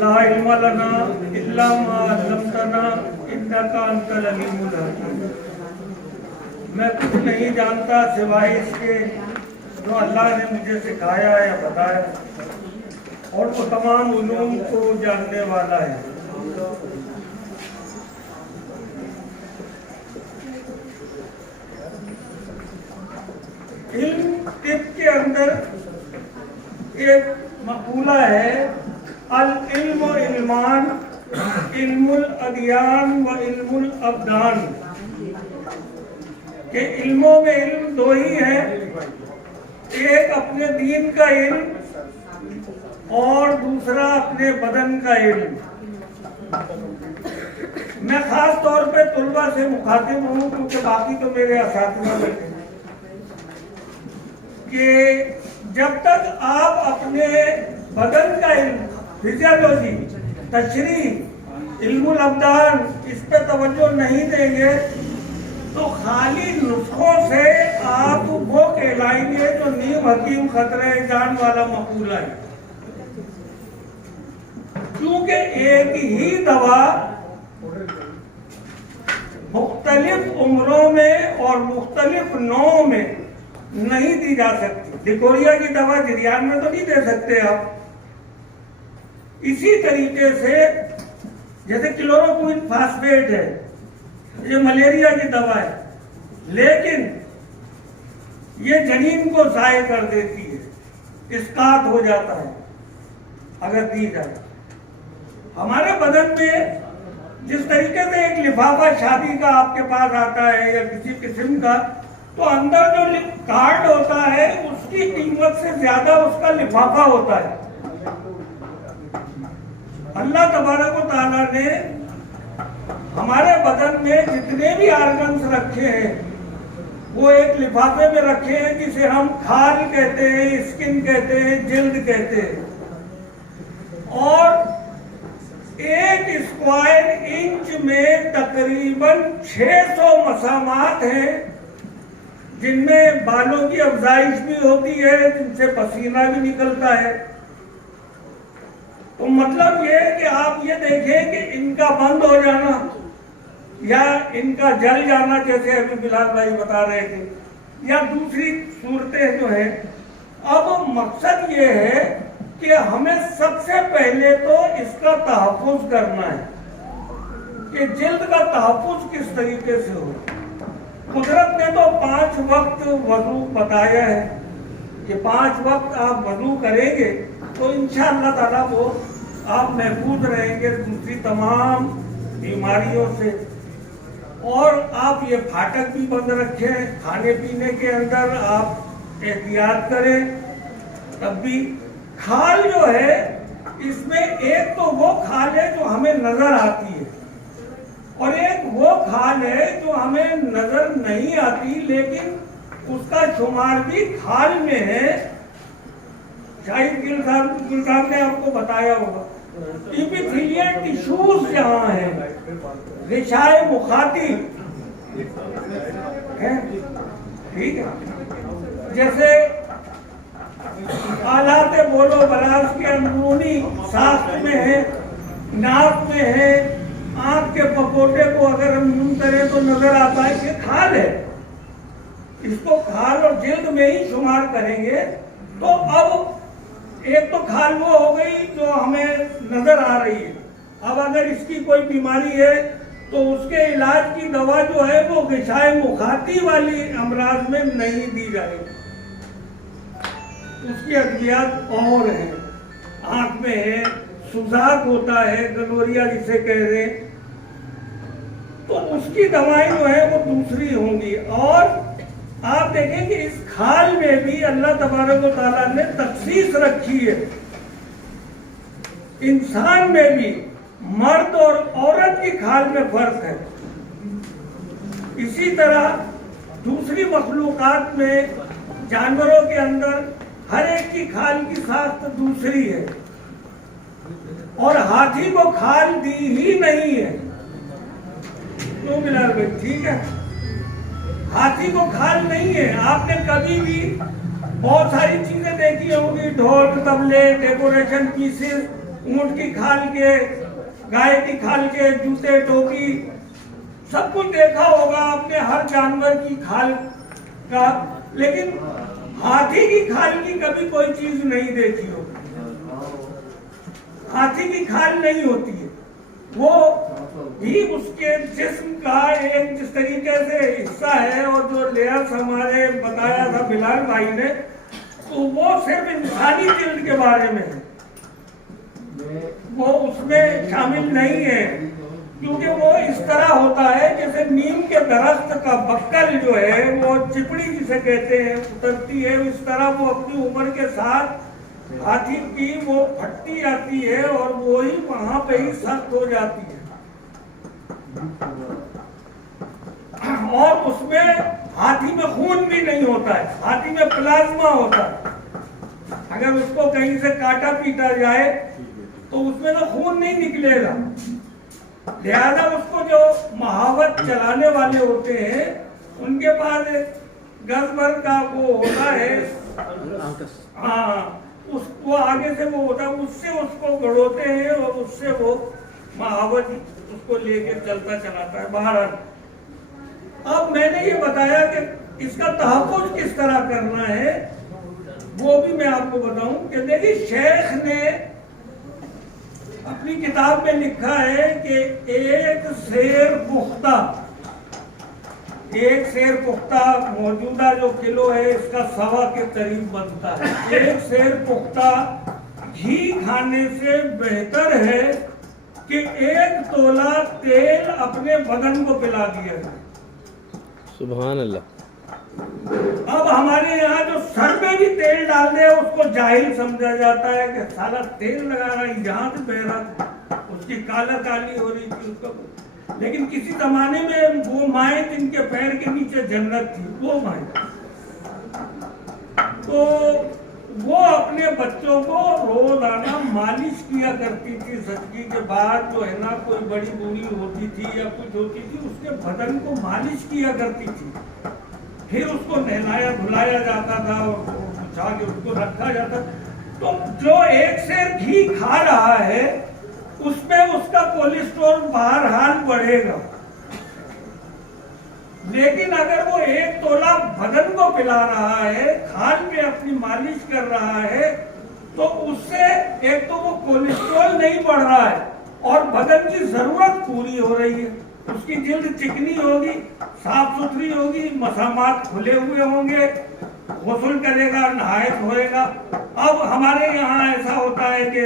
ला इल्म लना इल्ला मा अल्लमतना इन्नका अंतल अलीमुल हकीम। मैं कुछ नहीं जानता सिवाय इसके जो अल्लाह ने मुझे सिखाया या बताया, और वो तमाम उलूम को जानने वाला है। इल्म तिब के अंदर एक मक़ूला है, अल इल्म व इल्मान, इल्मुल अदियान व इल्मुल अब्दान, के इल्मों में इल्म दो ही है, एक अपने दीन का इल्म और दूसरा अपने बदन का इल्म। मैं खास तौर पे तुलबा से मुखातिब हूँ, क्योंकि बाकी तो मेरे असातिज़ा बैठे हैं, कि जब तक आप अपने बदन का इल्म, फिजियोलॉजी, तशरीह, इल्मुल अब्दान, इस पर तवज्जो नहीं देंगे तो खाली नुस्खों से आप वो कहलाएंगे जो नीम हकीम खतरे जान वाला मकूला है। क्योंकि एक ही दवा मुख्तलिफ उम्रों में और मुख्तलिफ नौ में नहीं दी जा सकती। लिकोरिया की दवा जरियान में तो नहीं दे सकते आप। इसी तरीके से जैसे क्लोरोक्विन फास्फेट है, ये मलेरिया की दवा है, लेकिन ये जनीन को ज़ाय कर देती है, इस्कात हो जाता है अगर दी जाए। हमारे बदन में जिस तरीके से एक लिफाफा शादी का आपके पास आता है या किसी किस्म का, तो अंदर जो कार्ड होता है उसकी कीमत से ज्यादा उसका लिफाफा होता है। अल्लाह तबारक व तआला ने हमारे बदन में जितने भी आर्गन्स रखे हैं वो एक लिफाफे में रखे हैं, जिसे हम खाल कहते हैं, स्किन कहते हैं, जिल्द कहते हैं। और एक स्क्वायर इंच में तकरीबन 600 मसामात हैं, जिनमें बालों की अफजाइश भी होती है, जिनसे पसीना भी निकलता है। तो मतलब ये है कि आप ये देखें कि इनका बंद हो जाना या इनका जल जाना, जैसे अभी बिलाल भाई बता रहे थे, या दूसरी सूरतें जो है। अब मकसद ये है कि हमें सबसे पहले तो इसका तहफ़्फ़ुज़ करना है कि जिल्द का तहफ़्फ़ुज़ किस तरीके से हो। कुदरत ने तो 5 वक्त वज़ू बताया है कि 5 वक्त आप वज़ू करेंगे तो इंशाअल्लाह ताला वो आप महफूज रहेंगे दूसरी तमाम बीमारियों से। और आप ये फाटक भी बंद रखें, खाने पीने के अंदर आप एहतियात करें। तब भी खाल जो है, इसमें एक तो वो खाल है जो हमें नजर आती है और एक वो खाल है जो हमें नजर नहीं आती, लेकिन उसका शुमार भी खाल में है। शाहिद गिल साहब ने आपको बताया होगा, इपिथेलियल टिश्यूज जहाँ है, रिशाए मुखाती है, ठीक है। जैसे आलाते बोलो बलास के अंदरूनी साख्त में है, नाक में है, आंख के पपोटे को अगर हम यूं करें तो नजर आता है कि खाल है। इसको खाल और जिल्द में ही शुमार करेंगे। तो अब एक तो खाल वो हो गई जो हमें नजर आ रही है। अब अगर इसकी कोई बीमारी है तो उसके इलाज की दवा जो है वो गिशाए मुखाती वाली अमराज में नहीं दी जाएगी, उसकी अद्वियात और है। आंख में है, सुजाक होता है, गलोरिया जिसे कह रहे हैं, तो उसकी दवाएं जो है वो दूसरी होंगी। और आप देखें कि इस खाल में भी अल्लाह तबारक व तआला ने तखसीस रखी है। इंसान में भी मर्द और औरत की खाल में फर्क है। इसी तरह दूसरी मखलूकात में, जानवरों के अंदर हर एक की खाल की साख्त दूसरी है। और हाथी को खाल दी ही नहीं है। क्यों बिलाल भाई? ठीक है, हाथी को खाल नहीं है। आपने कभी भी बहुत सारी चीजें देखी होंगी, ढोल तबले, डेकोरेशन पीसेस, ऊंट की खाल के, गाय की खाल के, जूते टोपी, सब कुछ देखा होगा आपने हर जानवर की खाल का, लेकिन हाथी की खाल की कभी कोई चीज नहीं देखी होगी। हाथी की खाल नहीं होती है, वो भी उसके जिस्म का एक जिस तरीके से हिस्सा है। और जो लेयर्स हमारे बताया था बिलाल भाई ने, तो वो सिर्फ इंसानी जिल्द के बारे में है, वो उसमें शामिल नहीं है, क्योंकि वो इस तरह होता है जैसे नीम के दरख्त का बक्कल जो है वो चिपड़ी जिसे कहते हैं उतरती है, इस तरह वो अपनी उम्र के साथ हाथी की वो फटती जाती है और वो ही वहां पे ही सख्त हो जाती है। और उसमें हाथी में खून भी नहीं होता है, हाथी में प्लाज्मा होता है। अगर उसको कहीं से काटा पीटा जाए तो उसमें तो खून नहीं निकलेगा, लिहाजा उसको जो महावत चलाने वाले होते हैं उनके पास गज भर का वो होता है, हाँ, उसको आगे से वो होता है, उससे उसको गड़ोते हैं और उससे वो महावत उसको लेके चलता चलाता है बाहर। अब मैंने ये बताया कि इसका तहफ़्फ़ुज़ किस तरह करना है, वो भी मैं आपको बताऊं कि देखिए शेख ने अपनी किताब में लिखा है कि एक शेर पुख्ता मौजूदा जो किलो है इसका 1.25 के करीब बनता है। एक शेर पुख्ता घी खाने से बेहतर है कि 1 तोला तेल अपने बदन को पिला दिया जाए। सुभान अल्लाह। अब हमारे यहाँ जो सर में भी तेल डाल दे उसको जाहिल समझा जाता है कि साला तेल लगा रहा है, यहाँ से बह रहा था, उसकी काला काली हो रही थी उसको। लेकिन किसी जमाने में वो माए जिनके पैर के नीचे जन्नत थी, वो माए, तो वो अपने बच्चों को रोजाना मालिश किया करती थी। सजगी के बाद जो है ना कोई बड़ी बूढ़ी होती थी या कुछ होती थी, उसके बदन को मालिश किया करती थी, फिर उसको नहलाया धुलाया जाता था और बिछा के उसको रखा जाता। तो जो एक शेर घी खा रहा है उसमें उसका कोलेस्ट्रॉल बहरहाल बढ़ेगा, लेकिन अगर वो 1 तोला बदन को पिला रहा है, खाल पे अपनी मालिश कर रहा है, तो उससे एक तो वो कोलेस्ट्रॉल नहीं बढ़ रहा है और बदन की जरूरत पूरी हो रही है। उसकी जिल्द चिकनी होगी, साफ सुथरी होगी, मसामात खुले हुए होंगे, गुस्ल करेगा, नहाए धोएगा। अब हमारे यहाँ ऐसा होता है कि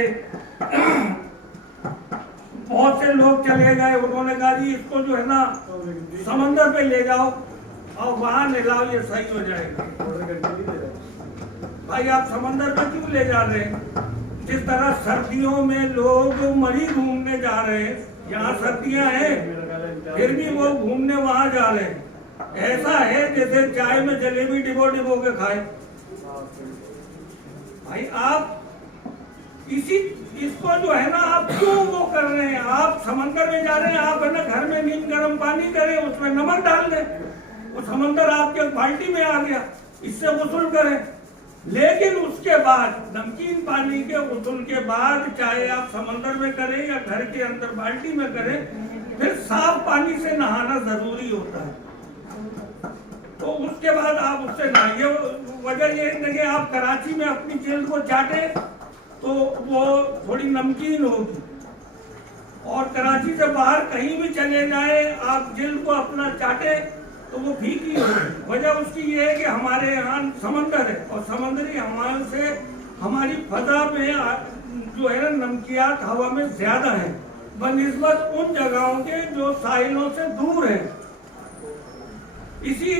बहुत से लोग चले गए, उन्होंने कहा जी इसको जो है ना समंदर पे ले जाओ और वहां नहलाओ, ये सही हो जाएगा। भाई आप समंदर पे क्यों ले जा रहे हैं? जिस तरह सर्दियों में लोग मरी घूमने जा रहे हैं, यहाँ सर्दियां हैं फिर भी वो घूमने वहां जा रहे हैं, ऐसा है जैसे चाय में जलेबी डिबो डिबो के खाए। भाई आप इसको जो है ना आप क्यों वो कर रहे हैं? आप समंदर में जा रहे हैं, आप है ना घर में नीम गर्म पानी करें, उसमें नमक डाल दें, वो समंदर आपके बाल्टी में आ गया, इससे गुस्ल करें। लेकिन उसके बाद नमकीन पानी के गुस्ल के बाद चाहे आप समंदर में करें या घर के अंदर बाल्टी में करें, फिर साफ पानी से नहाना जरूरी होता है। तो उसके बाद आप उससे नहाइए। वजह ये है कि आप कराची में अपनी जिल्द को चाटे तो वो थोड़ी नमकीन होगी, और कराची से बाहर कहीं भी चले जाए आप जिल्द को अपना चाटे तो वो फीकी होगी। वजह उसकी ये है कि हमारे यहाँ समंदर है और समुद्री हवा से हमारी फजा में जो है ना नमकियात हवा में ज्यादा है बनिस्बत उन जगहों के जो साहिलों से दूर है। इसी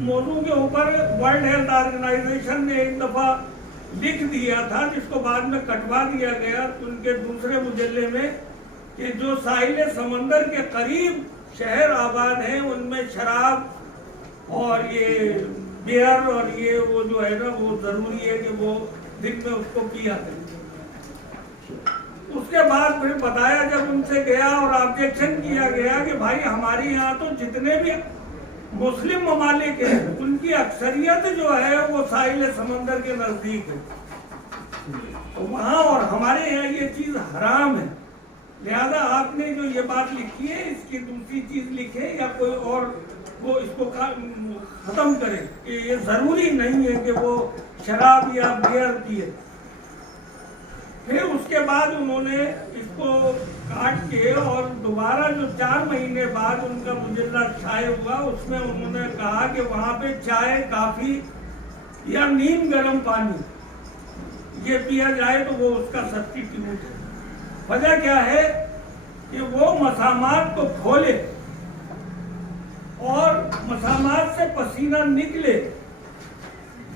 मौजू के ऊपर वर्ल्ड हेल्थ ऑर्गेनाइजेशन ने एक दफा लिख दिया था, जिसको बाद में कटवा दिया गया उनके दूसरे मुजल्ले में, कि जो साहिल समंदर के करीब शहर आबाद हैं उनमें शराब और ये बियर और ये वो जो है ना वो जरूरी है कि वो दिन में उसको पिया करें। उसके बाद फिर बताया, जब उनसे गया और ऑब्जेक्शन किया गया कि भाई हमारे यहाँ तो जितने भी मुस्लिम ममालिक है उनकी अक्सरियत जो है वो साहिल समंदर के नजदीक है, तो वहाँ और हमारे यहाँ ये चीज हराम है। लिहाजा आपने जो ये बात लिखी है इसकी दूसरी चीज लिखे या कोई और वो इसको खत्म करे कि ये जरूरी नहीं है कि वो शराब या बियर पिए। फिर उसके बाद उन्होंने इसको काट के और दोबारा जो 4 महीने बाद उनका मुजल्ला शाये हुआ उसमें उन्होंने कहा कि वहाँ पे चाय, काफी या नीम गर्म पानी ये पिया जाए तो वो उसका सब्स्टिट्यूट है। वजह क्या है कि वो मसामात को खोले और मसामात से पसीना निकले।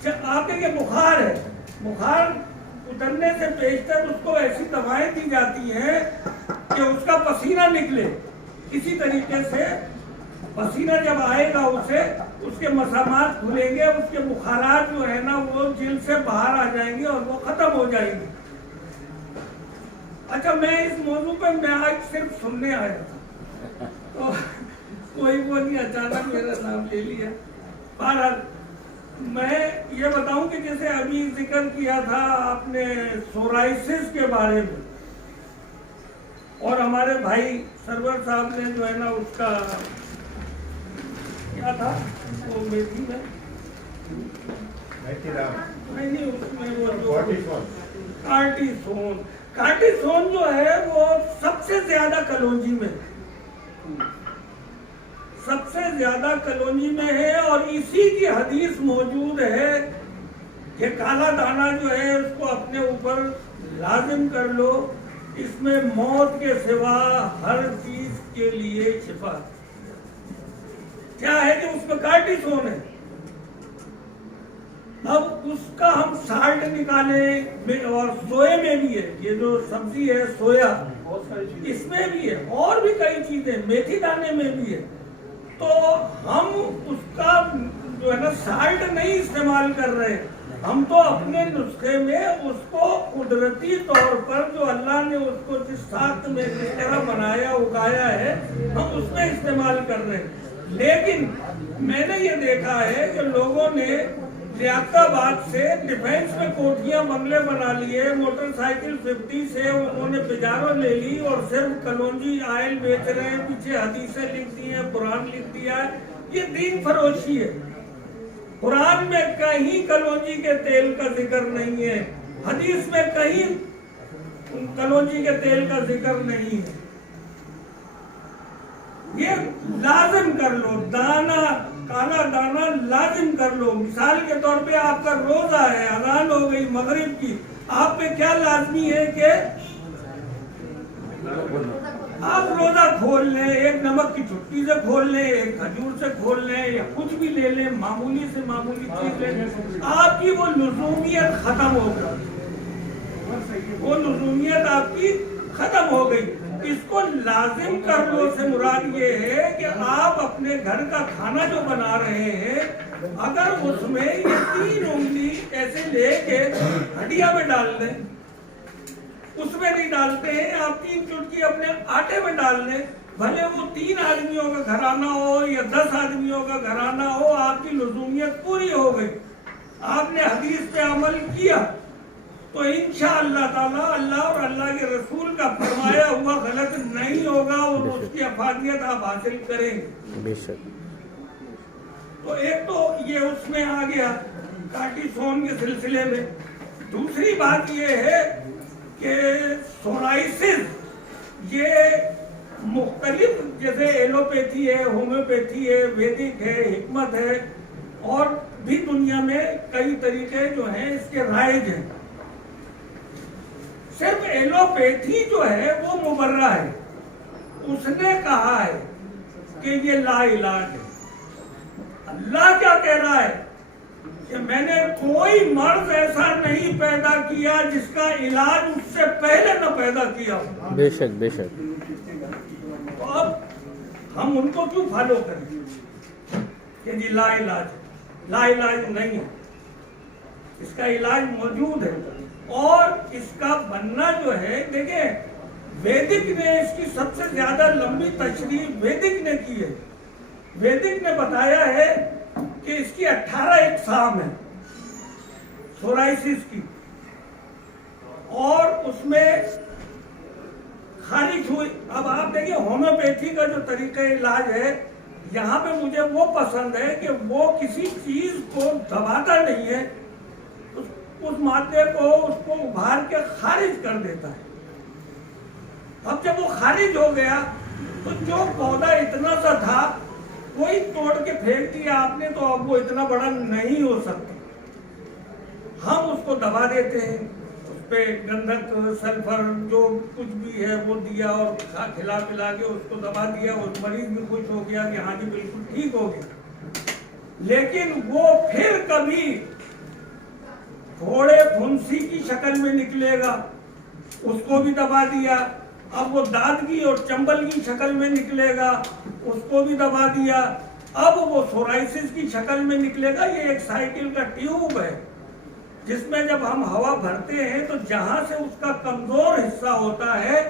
जब आपके के बुखार है, बुखार उतरने से पेशतर उसको ऐसी दवाएं दी जाती हैं कि उसका पसीना निकले। इसी तरीके से पसीना जब आएगा उसे, उसके मसामात खुलेंगे, उसके बुखारात जो है ना वो जिल्द से बाहर आ जाएंगे और वो खत्म हो जाएंगे। अच्छा, मैं इस मौजू पे मैं आज सिर्फ सुनने आया था, तो कोई वो नहीं अचानक मेरा नाम ले लिया। बहरहाल मैं ये बताऊं कि जैसे अभी जिक्र किया था आपने सोराइसिस के बारे में, और हमारे भाई सरवर साहब ने जो है ना उसका क्या था वो मेथी में नहीं उसमें वो जो कार्टिसोन जो है वो सबसे ज्यादा कलौंजी में, सबसे ज्यादा कलौंजी में है। और इसी की हदीस मौजूद है कि काला दाना जो है उसको अपने ऊपर लाजिम कर लो, इसमें मौत के सिवा हर चीज के लिए शिफा। क्या है कि उसमें कार्टिसोन है। अब उसका हम साल्ट निकालें, और सोए में भी है, ये जो सब्जी है सोया इसमें भी है, और भी कई चीजें मेथी दाने में भी है। तो हम उसका जो है ना साल्ट नहीं इस्तेमाल कर रहे, हम तो अपने नुस्खे में उसको कुदरती तौर पर जो अल्लाह ने उसको जिस साथ में जिस तरह बनाया उगाया है हम उसमें इस्तेमाल कर रहे हैं। लेकिन मैंने ये देखा है कि लोगों ने लियाकताबाद से डिफेंस में कोठियां बंगले बना लिए, मोटरसाइकिल 50 से उन्होंने पिजारो ले ली और सिर्फ कलौंजी ऑयल बेच रहे हैं। पीछे हदीसें लिख दी हैं, कुरान लिख दिया है, ये दीन फरोशी है। कुरान में कहीं कलौंजी के तेल का जिक्र नहीं है, हदीस में कहीं कलौंजी के तेल का जिक्र नहीं है। ये लाजिम कर लो, दाना काला दाना लाजिम कर लो। मिसाल के तौर पे आपका रोजा है, अजान हो गई मगरिब की, आप पे क्या लाजमी है कि आप रोजा खोल लें, एक नमक की चुटकी से खोल लें, एक खजूर से खोल लें, या कुछ भी ले लें, मामूली से मामूली चीज ले लें, आपकी वो लुज़ूमियत खत्म हो गई, वो लुज़ूमियत आपकी खत्म हो गई। इसको लाजिम कर लो से मुराद ये है कि आप अपने घर का खाना जो बना रहे हैं, अगर उसमें ये 3 उंगली ऐसे लेके हड्डिया में डाल दें, उसमें नहीं डालते हैं, आप 3 चुटकी अपने आटे में डाल लें, भले वो 3 आदमियों का घराना हो या 10 आदमियों का घराना हो, आपकी लुज़ूमियत पूरी हो गई। आपने हदीस पे अमल किया तो इंशाअल्लाह ताला अल्लाह और अल्लाह के रसूल का फरमाया हुआ गलत नहीं होगा और उसकी अफादियत आप हासिल करेंगे बेशक। तो एक तो ये उसमें आ गया कार्टिसोन के सिलसिले में। दूसरी बात ये है कि सोराइसिस ये मुख्तलिफ, जैसे एलोपैथी है, होम्योपैथी है, वैदिक है, हिकमत है, और भी दुनिया में कई तरीके जो हैं इसके राइज हैं। सिर्फ एलोपैथी जो है वो मुबर्रा है, उसने कहा है कि ये ला इलाज है। अल्लाह क्या कह रहा है कि मैंने कोई मर्द ऐसा नहीं पैदा किया जिसका इलाज उससे पहले न पैदा किया। बेशक बेशक। तो अब हम उनको क्यों फॉलो करें कि जी ला इलाज, ला इलाज नहीं है, इसका इलाज मौजूद है। और इसका बनना जो है, देखिए वैदिक ने इसकी सबसे ज्यादा लंबी तशरीह वैदिक ने की है। वैदिक ने बताया है कि इसकी 18 इकसाम है सोराइसिस की, और उसमें खारिज हुई। अब आप देखिए होम्योपैथी का जो तरीका इलाज है, यहाँ पे मुझे वो पसंद है कि वो किसी चीज को दबाता नहीं है, उस मादे को उसको उभार के खारिज कर देता है। अब जब वो खारिज हो गया तो जो पौधा इतना सा था वही तोड़ के फेंक दिया आपने, तो अब वो इतना बड़ा नहीं हो सकता। हम उसको दबा देते हैं, उस पे गंधक सल्फर जो कुछ भी है वो दिया और खिला पिला के उसको दबा दिया, और मरीज भी खुश हो गया कि हाँ जी बिल्कुल ठीक हो गया। लेकिन वो फिर कभी घोड़े फुंसी की शक्ल में निकलेगा, उसको भी दबा दिया। अब वो दादगी और चंबल की शक्ल में निकलेगा, उसको भी दबा दिया। अब वो सोराइसिस की शक्ल में निकलेगा। ये एक साइकिल का ट्यूब है जिसमें जब हम हवा भरते हैं तो जहां से उसका कमजोर हिस्सा होता है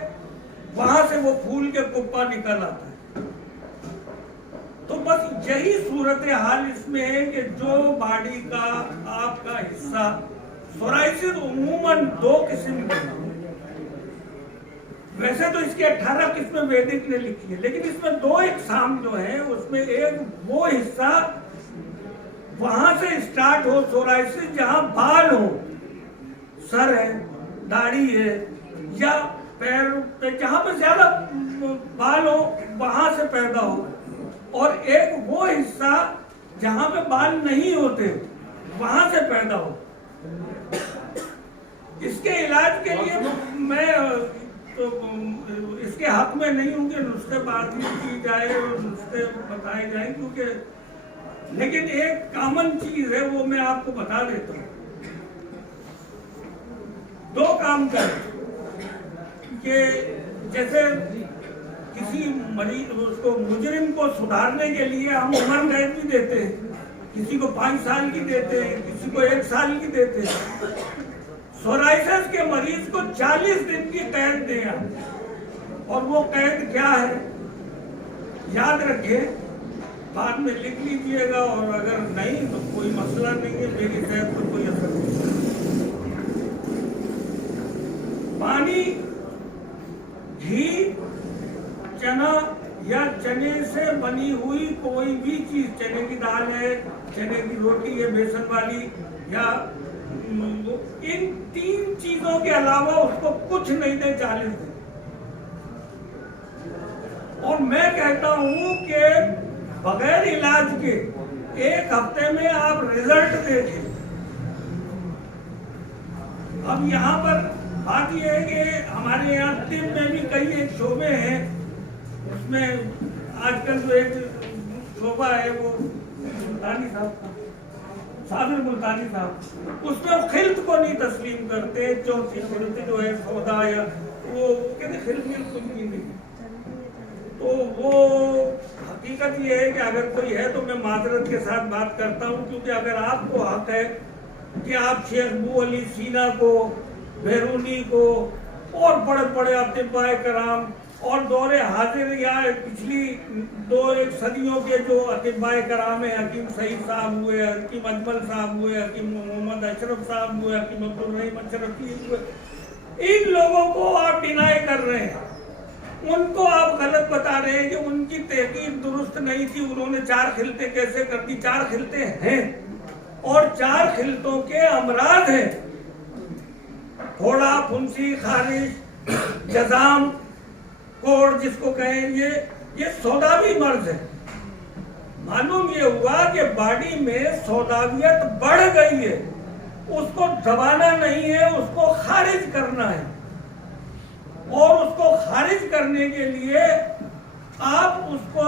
वहां से वो फूल के कुप्पा निकल आता है। तो बस यही सूरत हाल इसमें है कि जो बॉडी का आपका हिस्सा, सोराइसिस उमूमन 2 किस्म के, वैसे तो इसके 18 किस्में वैदिक ने लिखी है, लेकिन इसमें 2 इकसाम जो है उसमें एक वो हिस्सा वहां से स्टार्ट हो सोराइसिस जहां बाल हो, सर है, दाढ़ी है, या पैर पे जहां पे ज्यादा बाल हो वहां से पैदा हो, और एक वो हिस्सा जहां पे बाल नहीं होते वहां से पैदा हो। इसके इलाज के लिए मैं तो इसके हक में नहीं हूं कि नुस्खे बात की जाए और नुस्खे बताए जाए, क्योंकि लेकिन एक कॉमन चीज है वो मैं आपको बता देता हूँ। 2 काम करें कि जैसे किसी मरीज उसको मुजरिम को सुधारने के लिए हम उम्र कैद भी देते हैं, किसी को 5 साल की देते हैं, किसी को 1 साल की देते हैं। सोराइसिस के मरीज को 40 दिन की कैद दें, और वो कैद क्या है याद रखें, बाद में लिख लीजिएगा, और अगर नहीं तो कोई मसला नहीं है, मेरी सेहत पर कोई असर नहीं। पानी, घी, चना या चने से बनी हुई कोई भी चीज, चने की दाल है, चने की रोटी है बेसन वाली, या इन 3 चीजों के अलावा उसको कुछ नहीं दे 40 दिन। और मैं कहता हूं कि बगैर इलाज के 1 हफ्ते में आप रिजल्ट देखें। अब यहाँ पर बात यह है कि हमारे यहाँ तिब में भी कई एक शोबे हैं, उसमें आजकल जो एक शोबा है वो मुल्तानी साहब, साबिर मुल्तानी साहब, उसमें वो खिल्त को नहीं तस्लीम करते। चौथी खिल्त जो है सौदा, या वो कहते खिल्त मिल्त कुछ नहीं। तो वो हकीकत ये है कि अगर कोई है तो मैं माजरत के साथ बात करता हूँ, क्योंकि अगर आपको हक है कि आप शेख बू अली सीना को, बैरूनी को, और बड़े बड़े अतिबाए कराम और दौरे हाजिर या पिछली 2-1 सदियों के जो अतिबाए कराम है, हकीम सईद साहब हुए, हकीम अजमल साहब हुए, हकीम मोहम्मद अशरफ साहब हुए, हकीम अब्दुल रहीम अशरफी हुए, इन लोगों को आप डिनाई कर रहे हैं, उनको आप गलत बता रहे हैं कि उनकी तहकीक दुरुस्त नहीं थी, उन्होंने 4 खिलते कैसे कर दी। 4 खिलते हैं, और 4 खिलतों के अमराज हैं, घोड़ा, फुंसी, खारिश, जजाम, कोड़ जिसको कहें, ये सौदावी मर्ज है। मालूम ये हुआ कि बॉडी में सौदावियत बढ़ गई है, उसको दबाना नहीं है, उसको खारिज करना है। और उसको खारिज करने के लिए आप उसको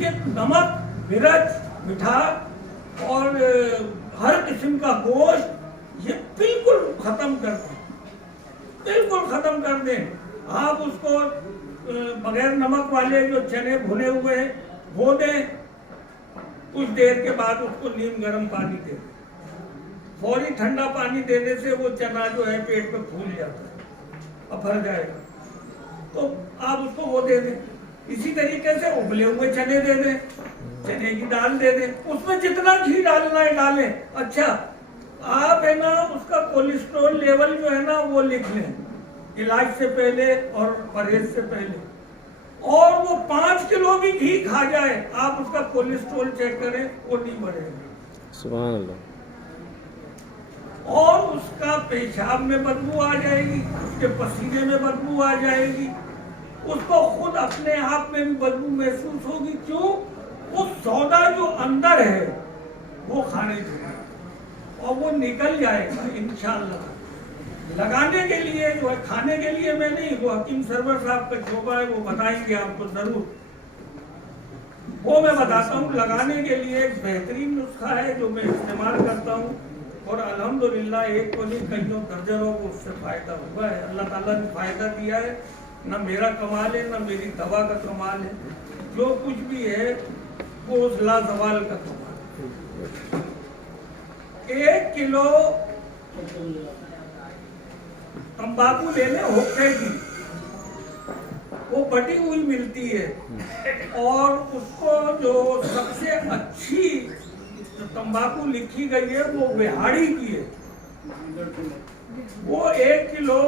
ये नमक, मिर्च, मिठा और हर किस्म का गोश्त ये बिल्कुल खत्म कर दें, बिल्कुल खत्म कर दें। आप उसको बगैर नमक वाले जो चने भुने हुए वो दें, कुछ देर के बाद उसको नीम गर्म पानी दें। फौरी ठंडा पानी देने से वो चना जो है पेट में फूल जाता है और भर जाएगा, तो आप उसको वो दे दें। इसी तरीके से उबले हुए चने दे दें, चने की दाल दे दें, उसमें जितना घी डालना है डालें। अच्छा, आप है ना उसका कोलेस्ट्रॉल लेवल जो है ना वो लिख लें इलाज से पहले और परहेज से पहले। और वो 5 किलो भी घी खा जाए, आप उसका कोलेस्ट्रॉल चेक करें, वो नहीं बढ़ेगा। सुभान अल्लाह। और उसका पेशाब में बदबू आ जाएगी, उसके पसीने में बदबू आ जाएगी, उसको खुद अपने आप में भी बदबू महसूस होगी। क्यों? वो सौदा जो अंदर है वो खाने चाहिए और वो निकल जाएगा इंशाल्लाह। लगाने के लिए जो है, खाने के लिए मैं नहीं, वो हकीम सरवर साहब का शोबा है, वो बताएंगे आपको जरूर। वो मैं बताता हूँ, लगाने के लिए एक बेहतरीन नुस्खा है जो मैं इस्तेमाल करता हूँ और अल्हम्दुलिल्लाह एक को नहीं कईयों दर्जनों को उससे फायदा हुआ है। अल्लाह ताला ने फायदा दिया है, न मेरा कमाल है न मेरी दवा का कमाल है, जो कुछ भी है वो उस लाजवाल का कमाल है। 1 किलो तंबाकू ले लें हुक्के की, वो बटी हुई मिलती है, और उसको जो सबसे अच्छी जो तंबाकू लिखी गई है वो बिहाड़ी की है, वो 1 किलो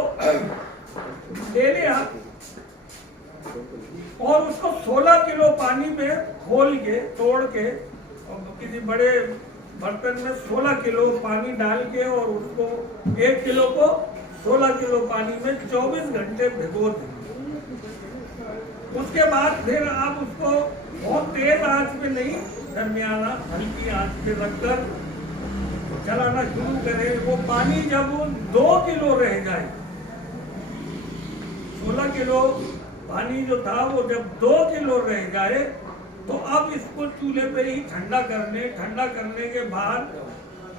ले लें आप, और उसको 16 किलो पानी में खोल के तोड़ के और किसी बड़े बर्तन में 16 किलो पानी डाल के और उसको 1 किलो को 16 किलो पानी में 24 घंटे भिगो दें। उसके बाद फिर आप उसको बहुत तेज आंच पे नहीं, दरमियाना हल्की आंच पे रखकर चलाना शुरू करें। वो पानी जब 2 किलो रह जाए, 16 किलो पानी जो था वो जब 2 किलो रह जाए, तो अब इसको चूल्हे पे ही ठंडा करने के बाद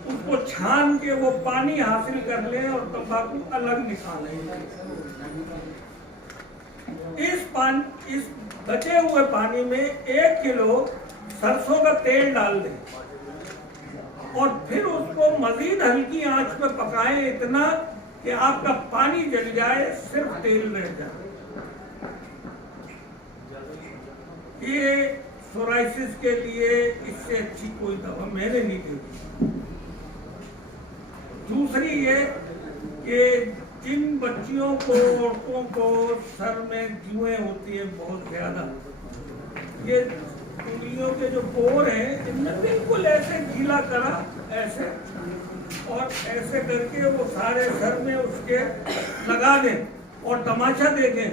उसको छान के वो पानी हासिल कर लें और तंबाकू अलग निकालें। इस बचे हुए पानी में 1 किलो सरसों का तेल डाल दें और फिर उसको मजीद हल्की आंच पे पकाएं, इतना कि आपका पानी जल जाए, सिर्फ तेल रह जाए। ये सोराइसिस के लिए इससे अच्छी कोई दवा मैंने नहीं देखी। दूसरी ये कि जिन बच्चियों को, औरतों को सर में जुएं होती है बहुत ज्यादा, ये उंगलियों के जो पोर हैं इनमें बिल्कुल ऐसे गीला करा, ऐसे और ऐसे करके वो सारे सर में उसके लगा दें और तमाशा देखें।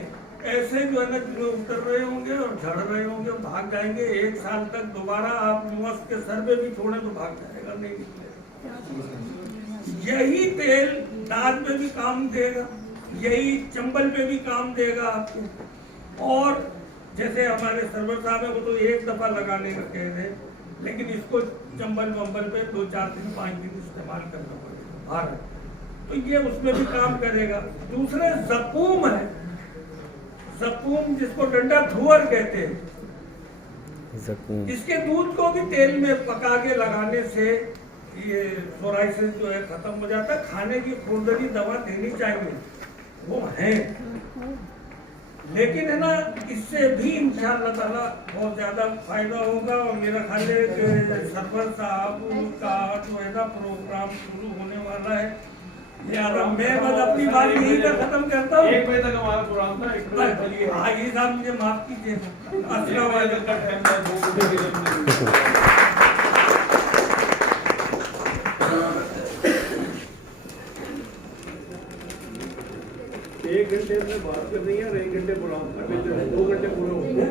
ऐसे जो है ना जुए उतर रहे होंगे और झड़ रहे होंगे, भाग जाएंगे। 1 साल तक दोबारा आप जुआ उसके सर में भी छोड़े तो भाग जाएगा, नहीं निकलेगा। यही तेल दांत में भी काम देगा, यही चंबल पे भी काम देगा आपको। और जैसे हमारे सरवर साहब है, वो तो 1 दफा लगाने का कह रहे, लेकिन इसको चंबल वंबल पे 2, 4 दिन, 5 दिन इस्तेमाल करना पड़ेगा, तो ये उसमें भी काम करेगा। दूसरे ज़क़ूम है, ज़क़ूम जिसको डंडा धुअर कहते हैं, इसके दूध को भी तेल में पका के लगाने से ये सोराइसिस जो है खत्म हो जाता है। खाने की खुरदरी दवा देनी चाहिए, वो है, लेकिन है ना इससे भी इंशाअल्लाह ताला बहुत ज्यादा फायदा होगा। और मेरा ख्याल है कि सरवर साहब का जो है ना प्रोग्राम शुरू होने वाला है, लिहाजा मैं बस अपनी बात यही पर खत्म करता हूँ। 1 बजे तक हमारा प्रोग्राम था, 1 बजे चलिए। आगे साहब मुझे माफ कीजिए, अस्सलाम वालेकुम। का टाइम था, 2 बजे के लिए। 1 घंटे में बात करनी है और 1 घंटे प्रोग्राम, 2 घंटे पूरे हो गए।